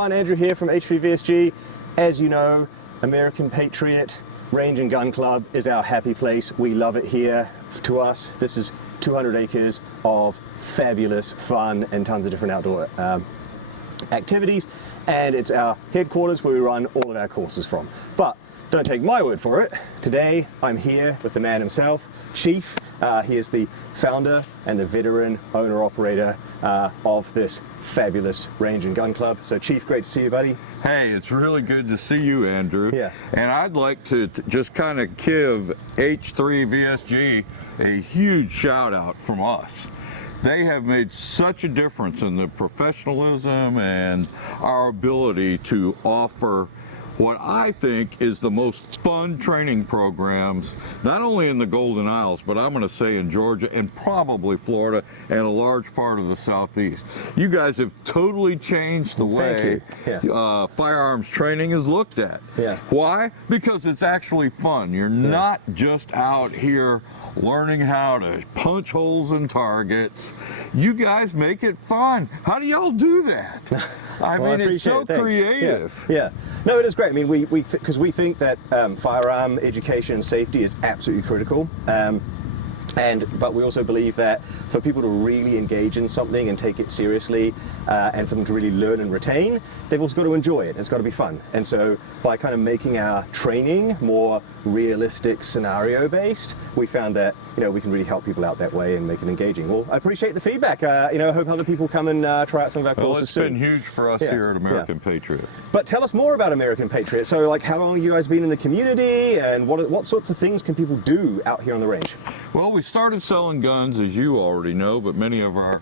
everyone, Andrew here from H3VSG. As you know, American Patriot Range and Gun Club is our happy place. We love it here. To us, this is 200 acres of fabulous fun and tons of different outdoor activities, and it's our headquarters where we run all of our courses from. But don't take my word for it. Today I'm here with the man himself, Chief. He is the founder and the veteran owner-operator of this fabulous range and gun club. So Chief, great to see you, buddy. Hey, it's really good to see you, Andrew. Yeah. And I'd like to just kind of give H3VSG a huge shout out from us. They have made such a difference in the professionalism and our ability to offer what I think is the most fun training programs, not only in the Golden Isles, but I'm going to say in Georgia and probably Florida and a large part of the Southeast. You guys have totally changed the way firearms training is looked at. Yeah. Why? Because it's actually fun. You're not just out here learning how to punch holes in targets. You guys make it fun. How do y'all do that? I mean, it's so creative. Yeah. No, it is great. I mean, because we think that firearm education and safety is absolutely critical. But we also believe that for people to really engage in something and take it seriously, and for them to really learn and retain, they've also got to enjoy it. It's got to be fun. And so by kind of making our training more realistic, scenario-based, we found that, you know, we can really help people out that way and make it engaging. Well, I appreciate the feedback. You know, I hope other people come and try out some of our courses soon. It's been huge for us here at American Patriot. But tell us more about American Patriot. So, like, how long have you guys been in the community, and what sorts of things can people do out here on the range? Well, we started selling guns, as you already know, but many of our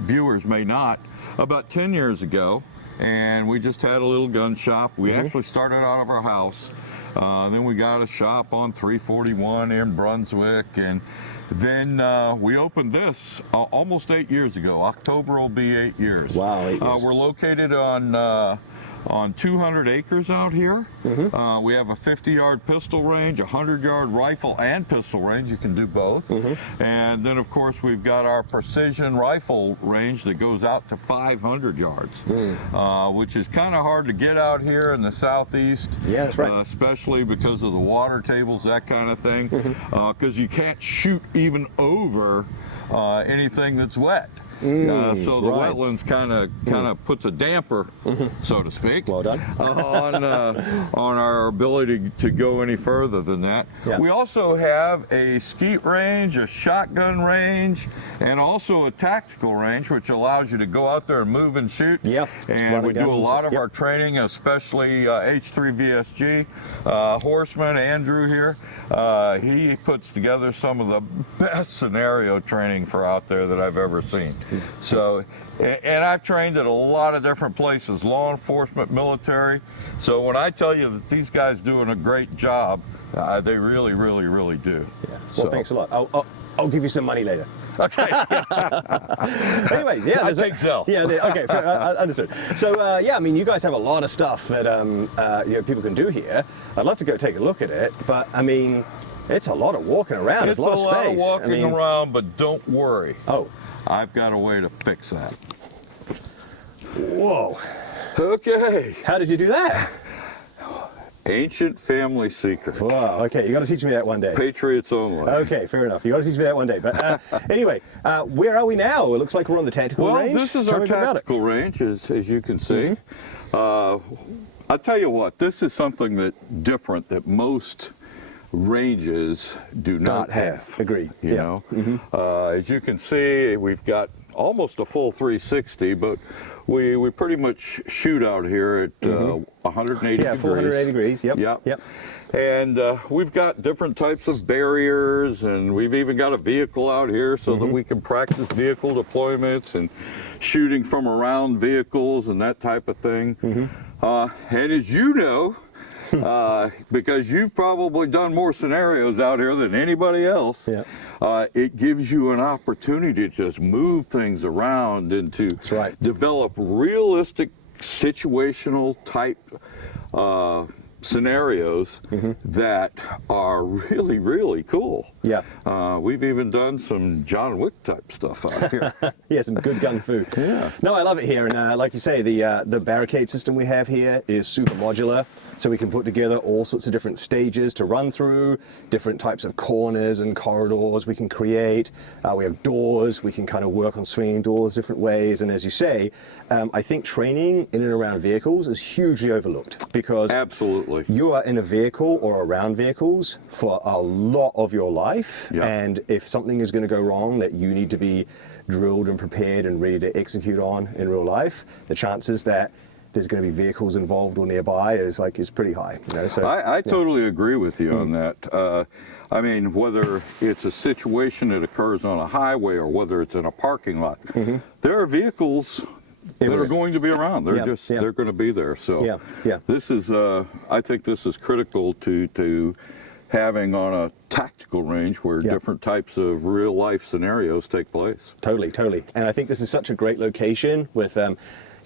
viewers may not, about 10 years ago, and we just had a little gun shop. We actually started out of our house. Then we got a shop on 341 in Brunswick, and then we opened this almost 8 years ago. October will be 8 years. Wow, 8 years. We're located on 200 acres out here. We have a 50-yard pistol range, a 100-yard rifle and pistol range. You can do both. And then, of course, we've got our precision rifle range that goes out to 500 yards, which is kind of hard to get out here in the Southeast. Yeah, that's right. Especially because of the water tables, that kind of thing, because you can't shoot even over anything that's wet. So the wetlands kind of puts a damper, so to speak, well done, on our ability to go any further than that. We also have a skeet range, a shotgun range, and also a tactical range, which allows you to go out there and move and shoot. And we do a lot of our training, especially H3VSG. Horseman, Andrew here, he puts together some of the best scenario training for out there that I've ever seen. So, and I've trained at a lot of different places, law enforcement, military. So when I tell you that these guys doing a great job, they really, really, really do. Well, thanks a lot. I'll give you some money later. Okay. Anyway, I think so. Okay, fair, understood. So, yeah, I mean, you guys have a lot of stuff that you know, people can do here. I'd love to go take a look at it, but I mean, it's a lot of walking around. There's a lot of space. It's a lot of walking around, but don't worry. Oh. I've got a way to fix that. Whoa. Okay. How did you do that? Ancient family secret. Wow, okay, you got to teach me that one day. Patriots only. Okay, fair enough. You got to teach me that one day. But anyway, where are we now? It looks like we're on the tactical range. Well, this is our tactical range, as you can see. I'll tell you what, this is something that different that most ranges do not have. Agreed. You know, as you can see, we've got almost a full 360, but we pretty much shoot out here at 180 degrees. Yeah, 180 degrees. Yep. And we've got different types of barriers, and we've even got a vehicle out here so that we can practice vehicle deployments and shooting from around vehicles and that type of thing. And as you know, because you've probably done more scenarios out here than anybody else, it gives you an opportunity to just move things around and to develop realistic situational type scenarios that are really, really cool. Yeah. We've even done some John Wick type stuff out here. Yeah, some good gun food. Yeah. No, I love it here, and like you say, the barricade system we have here is super modular, so we can put together all sorts of different stages to run through, different types of corners and corridors we can create. We have doors, we can kind of work on swinging doors different ways, and as you say, I think training in and around vehicles is hugely overlooked, because Absolutely. you are in a vehicle or around vehicles for a lot of your life, Yeah. and if something is going to go wrong that you need to be drilled and prepared and ready to execute on in real life, the chances that there's going to be vehicles involved or nearby is pretty high. You know? So I totally agree with you on that. I mean, whether it's a situation that occurs on a highway or whether it's in a parking lot, there are vehicles that are going to be around. They're they're going to be there. So this is, I think this is critical to having on a tactical range where different types of real life scenarios take place. Totally, totally. And I think this is such a great location with you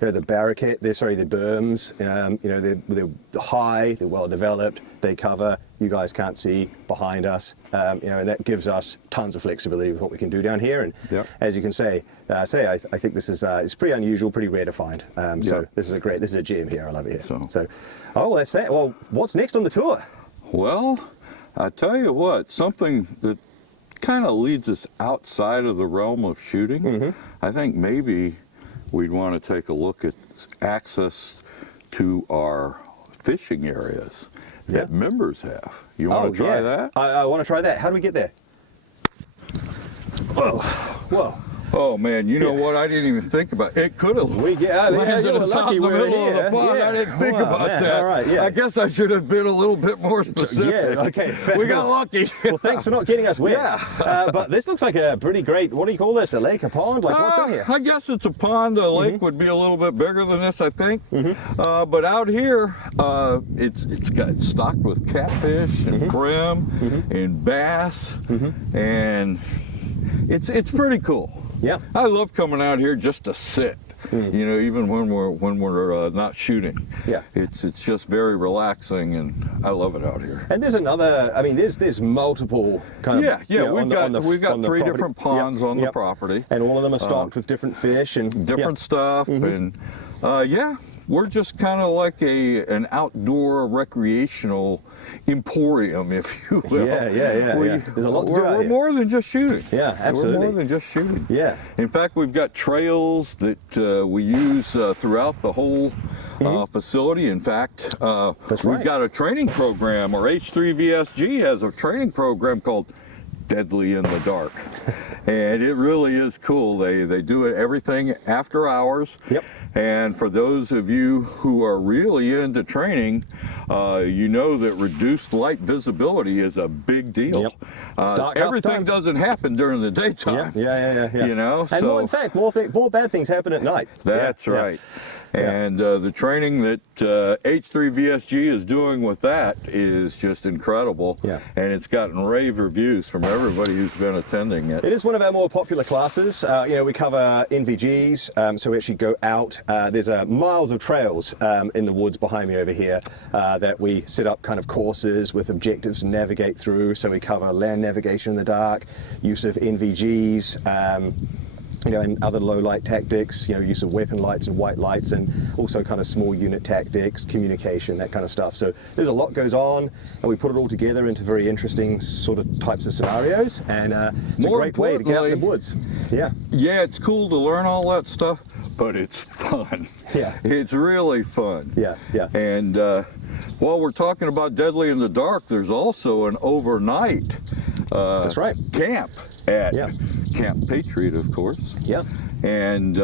know, the barricade, the berms, you know, they're high, they're well developed, they cover, you guys can't see behind us, you know, and that gives us tons of flexibility with what we can do down here. And as you can say, I think this is it's pretty unusual, pretty rare to find. So this is a gem here. I love it here. So oh, well, that's that. Well, what's next on the tour? Well, I tell you what, something that kind of leads us outside of the realm of shooting. I think maybe we'd want to take a look at access to our fishing areas that members have. You want to try that? I want to try that. How do we get there? Whoa. Whoa. Oh man, you know what? I didn't even think about it. It could have landed you were lucky in the middle of the pond. I didn't think about that. All right, I guess I should have been a little bit more specific. Okay. We got lucky. Well, thanks for not getting us wet. But this looks like a pretty great, what do you call this, a lake, a pond? Like, what's in here? I guess it's a pond. The lake would be a little bit bigger than this, I think. But out here, it's stocked with catfish and brim and bass, and it's pretty cool. Yeah, I love coming out here just to sit. You know, even when we're not shooting. Yeah, it's just very relaxing, and I love it out here. And there's another. I mean, there's multiple kind of. Yeah. We've got three different ponds on the property, and all of them are stocked with different fish and different stuff, and we're just kind of like an outdoor recreational emporium, if you will. Yeah. There's a lot to do out here. We're more than just shooting. Yeah, absolutely. We're more than just shooting. Yeah. In fact, we've got trails that we use throughout the whole facility. In fact, we've got a training program, or H3VSG has a training program called Deadly in the Dark. And it really is cool. They do everything after hours. Yep. And for those of you who are really into training, you know that reduced light visibility is a big deal. Yep. Everything doesn't happen during the daytime. Yeah. You know, and in fact, more bad things happen at night. That's right. And the training that H3VSG is doing with that is just incredible. Yeah. And it's gotten rave reviews from everybody who's been attending it. It is one of our more popular classes. You know, we cover NVGs, so we actually go out. There's miles of trails in the woods behind me over here that we set up kind of courses with objectives to navigate through. So we cover land navigation in the dark, use of NVGs, you know, and other low light tactics, you know, use of weapon lights and white lights, and also kind of small unit tactics, communication, that kind of stuff. So there's a lot goes on, and we put it all together into very interesting sort of types of scenarios, and it's a great way to get out in the woods. Yeah, it's cool to learn all that stuff, but it's fun. Yeah, it's really fun. Yeah. And while we're talking about Deadly in the Dark, there's also an overnight that's right, camp at Camp Patriot, of course. Yeah. And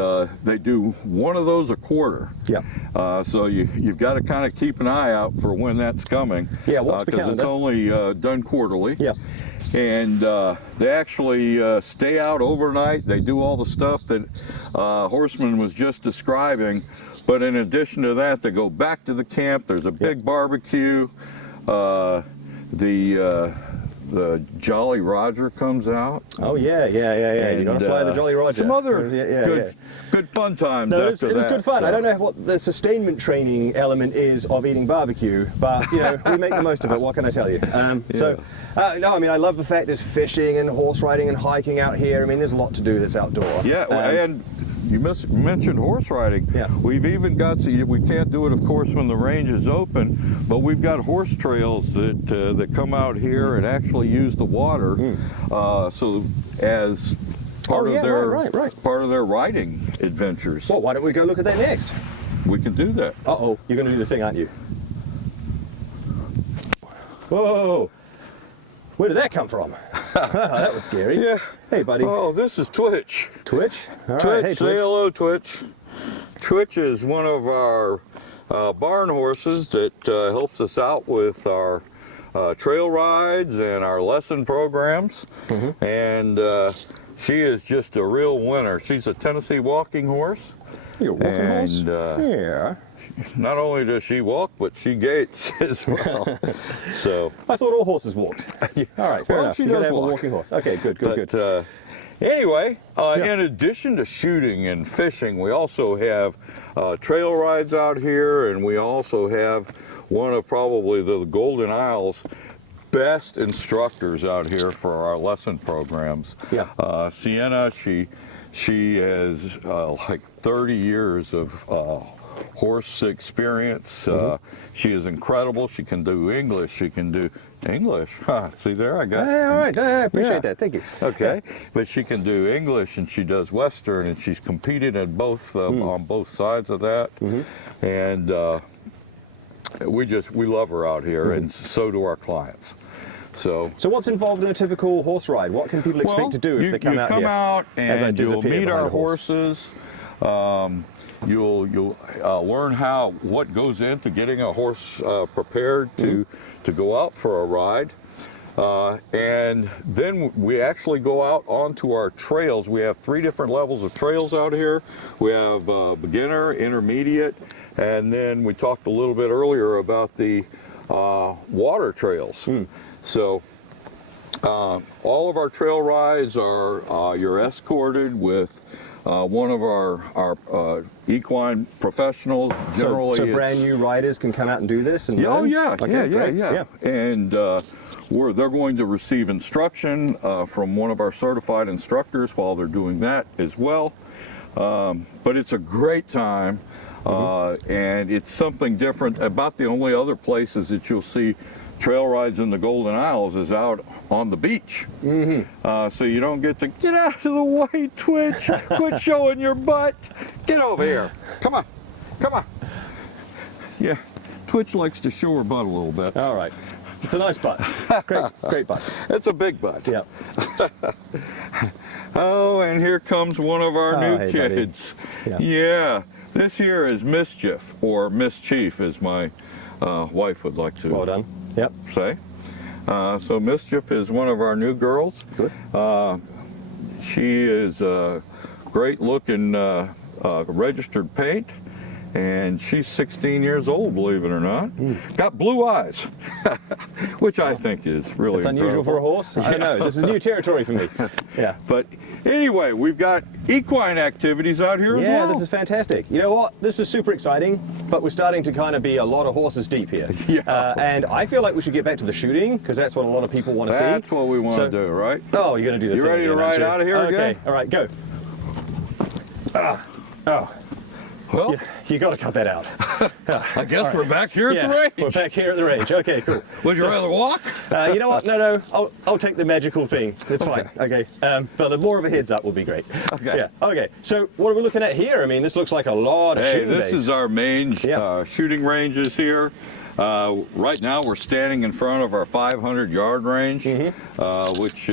they do one of those a quarter. Yeah. So you've got to kind of keep an eye out for when that's coming. Yeah, watch the calendar. Because it's only done quarterly. Yeah. And they actually stay out overnight. They do all the stuff that Horseman was just describing. But in addition to that, they go back to the camp. There's a big barbecue. the Jolly Roger comes out. Oh yeah. You got to fly the Jolly Roger. Some other good fun times. No, after it was that, good fun. so. I don't know what the sustainment training element is of eating barbecue, but you know, we make the most of it. What can I tell you? So, no, I mean, I love the fact there's fishing and horse riding and hiking out here. I mean, there's a lot to do that's outdoor. Yeah, and you mentioned horse riding. Yeah. We've even got, we can't do it, of course, when the range is open, but we've got horse trails that come out here and actually use the water, so as part of their part of their riding adventures. Well, why don't we go look at that next? We can do that. Uh-oh, you're going to do the thing, aren't you? Whoa! Where did that come from? That was scary. Yeah. Hey, buddy. Oh, this is Twitch. Twitch? All Twitch, right. Hey, say Twitch. hello, Twitch. Twitch is one of our barn horses that helps us out with our trail rides and our lesson programs. And she is just a real winner. She's a Tennessee walking horse. You're a walking horse? Yeah. Not only does she walk, but she gaits as well. So I thought all horses walked. All right, fair enough. She You're does gonna have walk. a walking horse. Okay, good. Anyway, in addition to shooting and fishing, we also have trail rides out here, and we also have one of probably the Golden Isle's best instructors out here for our lesson programs. Yeah. Sienna, she has like 30 years of horse experience. She is incredible. She can do English. She can do English. See there, I got. Hey, all right, I appreciate that. Thank you. Okay, but she can do English and she does Western, and she's competed in both on both sides of that. And we love her out here, and so do our clients. So what's involved in a typical horse ride? What can people expect to do if they come out here? You come out and you'll meet our horses. You'll learn what goes into getting a horse prepared to go out for a ride. And then we actually go out onto our trails. We have 3 different levels of trails out here. We have beginner, intermediate, and then we talked a little bit earlier about the water trails. So all of our trail rides are you're escorted with one of our equine professionals. Generally, so brand new riders can come out and do this. And oh learn? yeah, Okay, yeah. And they're going to receive instruction from one of our certified instructors while they're doing that as well. But it's a great time, and it's something different. About the only other places that you'll see trail rides in the Golden Isles is out on the beach. So you don't get to get out of the way, Twitch. Quit showing your butt. Get over here. Come on. Come on. Yeah, Twitch likes to show her butt a little bit. All right. It's a nice butt. Great butt. It's a big butt. Yeah. Oh, and here comes one of our new hey, kids. Yeah. This here is Mischief, or Chief, as my wife would like to Well done. Yep. say. So Mischief is one of our new girls. Good. She is a great looking registered paint, and she's 16 years old, believe it or not. Got blue eyes, which I think is really It's unusual for a horse. I don't know. This is new territory for me. Yeah. But anyway, we've got equine activities out here as well. Yeah, this is fantastic. You know what? This is super exciting, but we're starting to kind of be a lot of horses deep here. Yeah. And I feel like we should get back to the shooting, because that's what a lot of people want to see. That's what we want to do, right? Oh, you're going to do the You thing ready to again, ride aren't you? out of here okay. again? All right, go. Oh. Well, You got to cut that out. I guess we're back here at the range. We're back here at the range. Okay, cool. Would you rather walk? You know what? No. I'll take the magical thing. It's fine. Okay. But the more of a heads up will be great. Okay. Yeah. Okay. So what are we looking at here? I mean, this looks like a lot of shooting This bays. is our main Yeah. shooting ranges here. Right now we're standing in front of our 500-yard range, which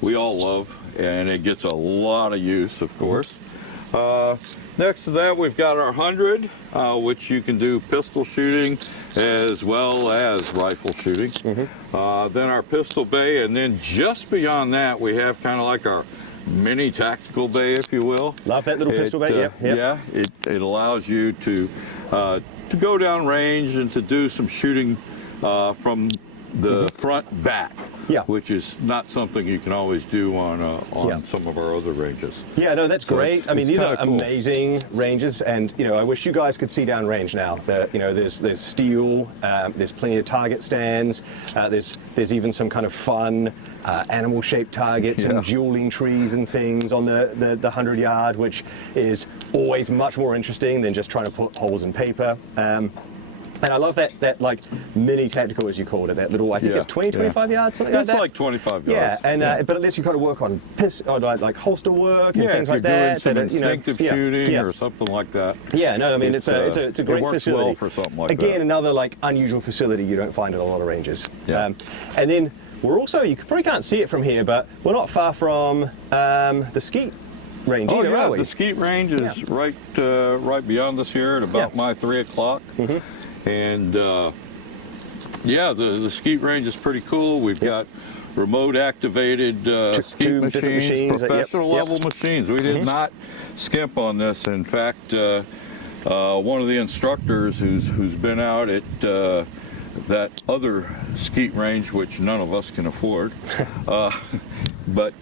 we all love, and it gets a lot of use, of course. Next to that, we've got our 100, which you can do pistol shooting as well as rifle shooting. Then our pistol bay, and then just beyond that, we have kind of like our mini tactical bay, if you will. Love that little pistol bay. Yep. Yeah, it allows you to go down range and to do some shooting from the front back. Yeah. which is not something you can always do on some of our other ranges. Yeah, no, that's great. I mean, these are cool. amazing ranges, and I wish you guys could see down range now. There's steel, there's plenty of target stands, there's even some kind of fun animal-shaped targets and dueling trees and things on the 100-yard, which is always much more interesting than just trying to put holes in paper. And I love that like mini tactical, as you called it, that little, I think it's 25 yards, something like that. It's like 25 yards. Yeah, and but it lets you kind of work on like holster work and things like that. Yeah, if you're doing some instinctive shooting or something like that. Yeah, no, I mean it's a great facility. Well for something like that. Again, another like unusual facility you don't find at a lot of ranges. Yeah. And then we're also, you probably can't see it from here, but we're not far from the skeet range either, are we? The skeet range is right beyond us here at about my 3 o'clock. And the skeet range is pretty cool. We've got remote activated skeet machines, professional level machines. We did not skimp on this. In fact, one of the instructors who's been out at that other skeet range, which none of us can afford, but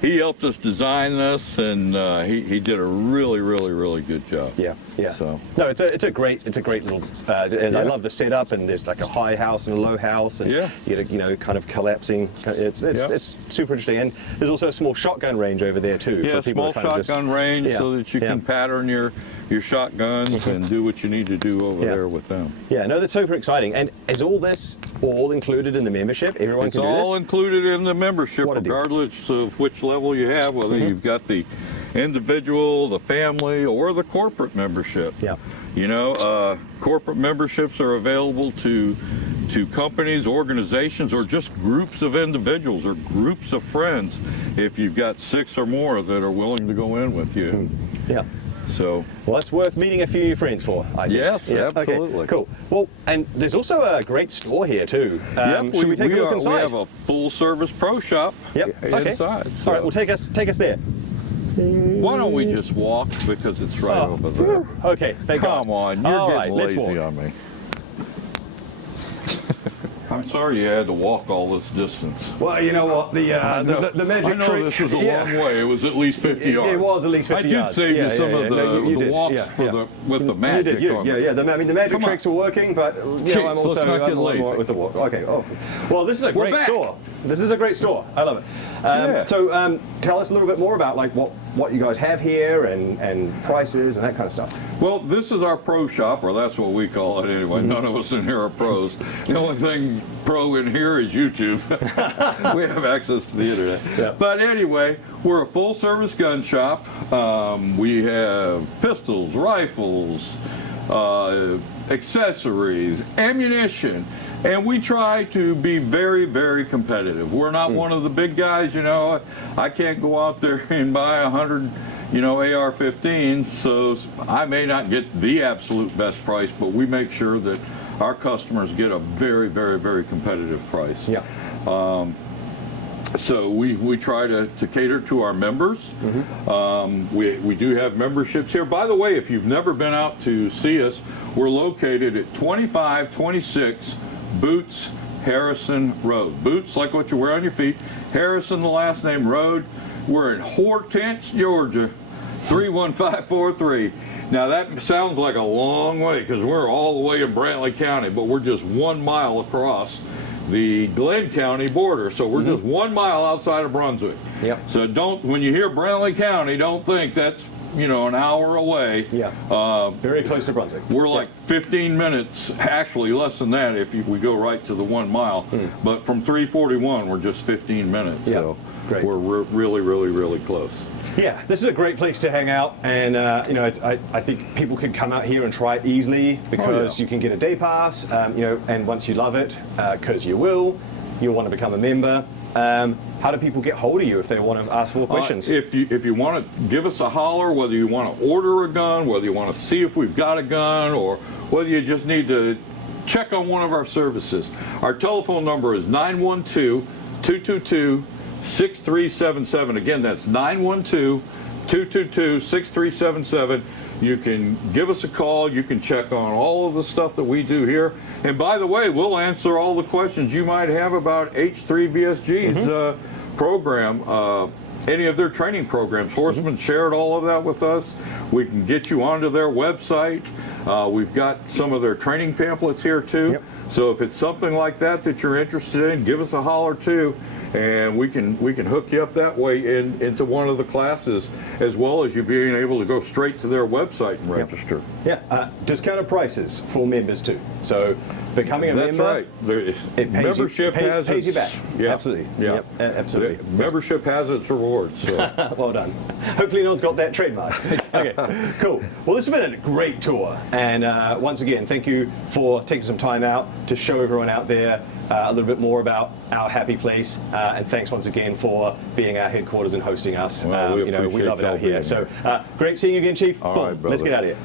he helped us design this, and he did a really good job. Yeah. So no, it's a great little, and I love the setup. And there's like a high house and a low house, and you get a kind of collapsing. It's super interesting. And there's also a small shotgun range over there too. Yeah, for people small shotgun range, so that you can pattern your shotguns and do what you need to do over there with them. Yeah, no, that's super exciting. And is all this all included in the membership? Everyone can do this? It's all included in the membership, regardless of which level you have, whether you've got the individual, the family, or the corporate membership. Yeah. Corporate memberships are available to companies, organizations, or just groups of individuals or groups of friends if you've got 6 or more that are willing to go in with you. Yeah. So, well, that's worth meeting a few new friends for, I think. Yes, absolutely. Okay, cool. Well, and there's also a great store here too. Should we take a look inside? We have a full-service pro shop inside. So. All right, well, take us there. Why don't we just walk, because it's right over there. Okay, thank God. Come on, you're getting lazy on me. I'm sorry you had to walk all this distance. Well, you know what, the magic trick. I know this was a long way. It was at least 50 yards. It was at least 50 yards. I did save you some of the walks with the magic. You did. The magic tricks were working, but I'm also let's not get lazy with the walk. Okay, awesome. Well, this is a great store. This is a great store. I love it. So tell us a little bit more about like what you guys have here and prices and that kind of stuff. Well, this is our pro shop, or that's what we call it anyway. None of us in here are pros. The only thing pro in here is YouTube. We have access to the internet. Yeah. But anyway, we're a full-service gun shop. We have pistols, rifles, accessories, ammunition, and we try to be very competitive. We're not one of the big guys, I can't go out there and buy 100 AR-15s, so I may not get the absolute best price, but we make sure that our customers get a very competitive price. Yeah. So we try to cater to our members. We do have memberships here. By the way, if you've never been out to see us, we're located at 2526 Boots Harrison Road. Boots, like what you wear on your feet. Harrison, the last name, Road. We're in Hortense, Georgia, 31543. Now that sounds like a long way because we're all the way in Brantley County, but we're just 1 mile across the Glenn County border. So we're just 1 mile outside of Brunswick. Yep. So when you hear Brantley County, don't think that's an hour away. Yeah. Very close to Brunswick. We're like 15 minutes, actually less than that if we go right to the 1 mile. But from 341, we're just 15 minutes. Yeah. So great. We're really close. Yeah, this is a great place to hang out, and I think people can come out here and try it easily because you can get a day pass, and once you love it, because you'll want to become a member. How do people get hold of you if they want to ask more questions? If you want to give us a holler, whether you want to order a gun, whether you want to see if we've got a gun, or whether you just need to check on one of our services. Our telephone number is 912-222-6377. Again, that's 912-222-6377. You can give us a call. You can check on all of the stuff that we do here. And by the way, we'll answer all the questions you might have about H3VSG's program, any of their training programs. Horseman shared all of that with us. We can get you onto their website. We've got some of their training pamphlets here too. Yep. So if it's something like that that you're interested in, give us a holler too, and we can hook you up that way into one of the classes, as well as you being able to go straight to their website and register. Yeah, discounted prices for members too. So becoming a That's member, right. it pays pays you back. Yeah, Absolutely. Yeah, Yep, absolutely. The membership has its rewards. So. Well done. Hopefully no one's got that trademark. Okay, cool. Well, this has been a great tour, and once again, thank you for taking some time out to show everyone out there a little bit more about our happy place, and thanks once again for being our headquarters and hosting us. Well, we love it out here. So great seeing you again, Chief. All Boom. right, Let's brother. get out of here.